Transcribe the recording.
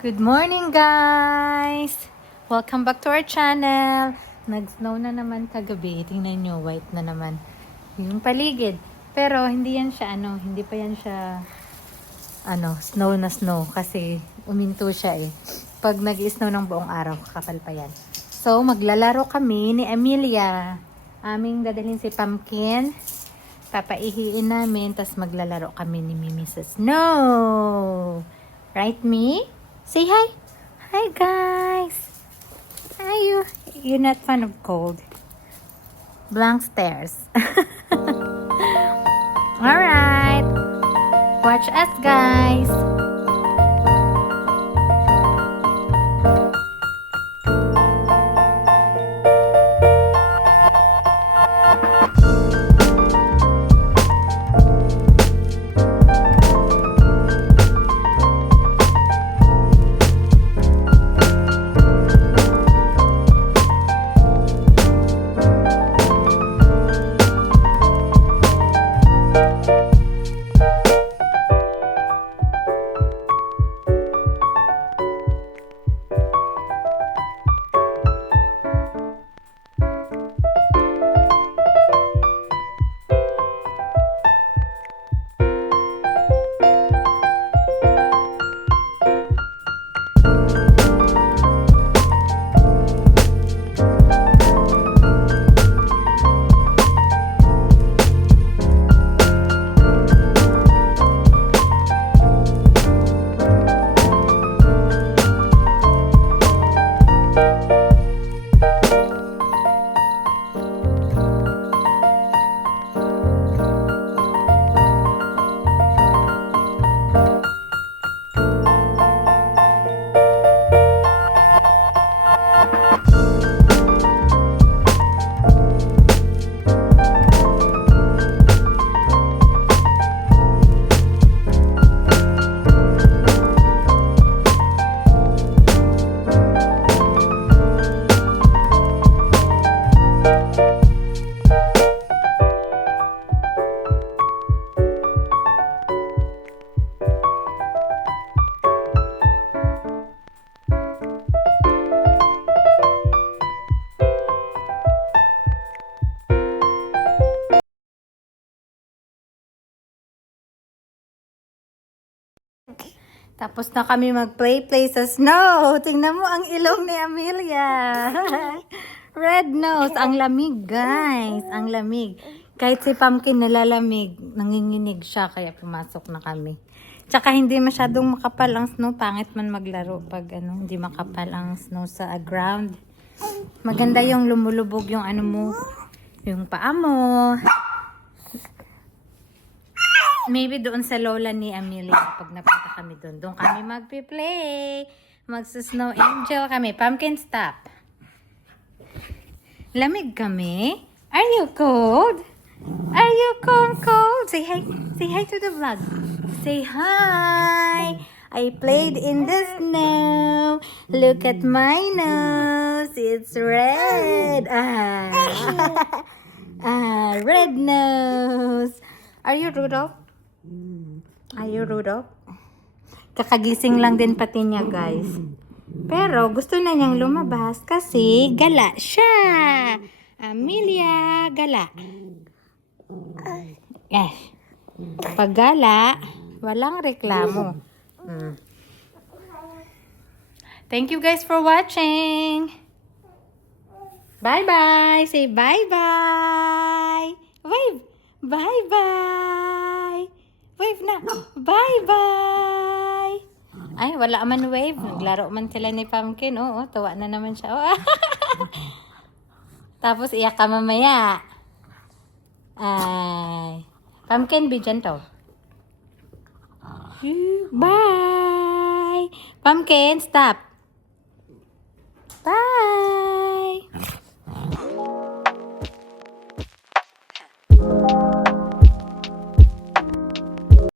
Good morning, guys! Welcome back to our channel. Nag-snow na naman kagabi. Tingnan nyo, white na naman yung paligid. Pero hindi yan siya, hindi pa yan siya, snow na snow. Kasi uminto siya eh. Pag nag-snow ng buong araw, kapal pa yan. So, maglalaro kami ni Amelia. Aming dadalhin si Pumpkin. Papaihiin namin, tas maglalaro kami ni Mimi sa snow. Right, me? Say hi. Hi, guys. Hi, you. You're not fond of cold. Blank stares. Alright. Watch us, guys. Tapos na kami mag-play sa snow. Tingnan mo ang ilong ni Amelia. Red nose. Ang lamig, guys. Ang lamig. Kahit si Pumpkin nalalamig, nanginginig siya. Kaya pumasok na kami. Tsaka hindi masyadong makapal ang snow. Pangit man maglaro pag hindi makapal ang snow sa ground. Maganda yung lumulubog yung mo, yung paa mo. Maybe doon sa lola ni Amelia pag napunta kami doon. Doon kami magpi-play. Magsa-snow angel kami. Pumpkin, stop. Lamig kami. Are you cold? Are you cold? Say hi. Say hi to the vlog. Say hi. I played in the snow. Look at my nose. It's red. Red nose. Are you Rudolph? Are you Rudolph? Kakagising lang din pati niya, guys. Pero gusto na niyang lumabas kasi gala siya. Amelia, gala. Yes. Pag gala, walang reklamo. Thank you guys for watching. Bye-bye. Say bye-bye. Wave. Bye-bye. Wave na. Bye-bye. Ay, wala man wave. Naglaro man sila ni Pumpkin. Oo, tawa na naman siya. Oh. Tapos iyak ka mamaya. Ay. Pumpkin, be gentle. Bye. Pumpkin, stop. Bye.